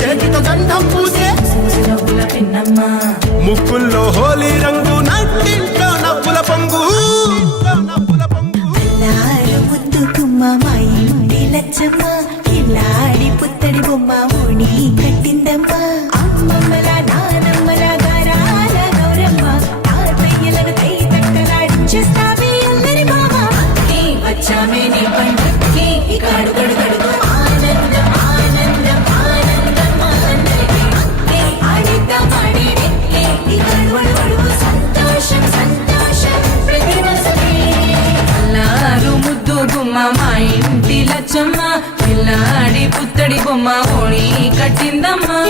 చేతితో గంధం పూసే ముక్కుల్లో హోలీ రంగు నట్టింట్లో నవ్వుల పొంగు లచ్చమ్మ కిల్లాడి పుత్తడి బొమ్మ ఓణి కట్టిందమ్మ అమ్మమ్మల నానమ్మల గారాల గౌరమ్మ తాతయ్యలను తై తక్కలాడించేస్తావే అల్లరి మామ వచ్చామే నీ పండుగకి ఇక అడుగడు గడుగు ఆనందం ఆనందం ఆనందం అందరికీ ఆడిద్దాం ఆడిడే ఇక అడుగడు సంతోషం సంతోషం ప్రతి మనసుకి అల్లారు ముద్దు గుమ్మ మా ఇంటి లచ్చమ్మ పిల్లాడి పుత్తడి బొమ్మ ఓణి కట్టిందమ్మా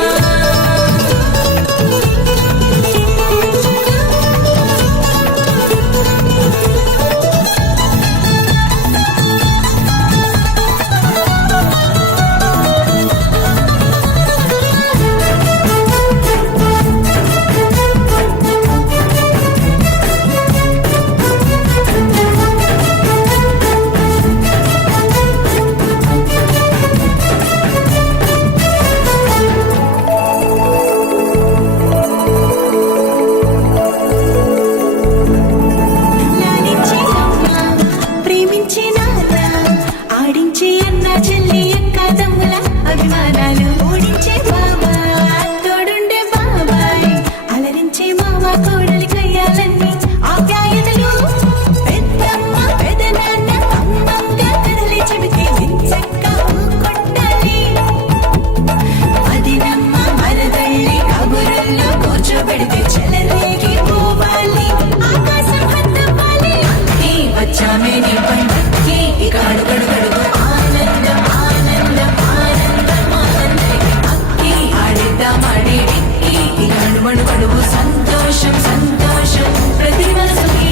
సంతోషం సంతోషం ప్రతి మనసుకి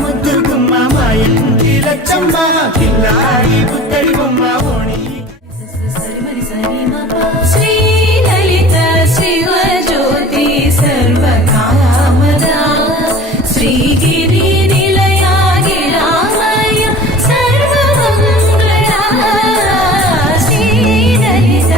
ముద్దు గుమ్మ మా ఇంటి లచ్చమ్మ కిల్లాడి పుత్తడి బొమ్మ ఓణి శ్రీ లలిత శివ జ్యోతి సర్వకామద శ్రీగిరి నిలయా గిరామయ సర్వమంగళ శ్రీ లలిత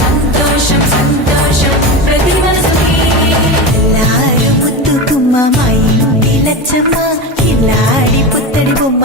సంతోషం సంతోషం ప్రతి మనసుకి అల్లారు ముద్దు గుమ్మ మా ఇంటి లచ్చమ్మ కిల్లాడి పుత్తడి బొమ్మ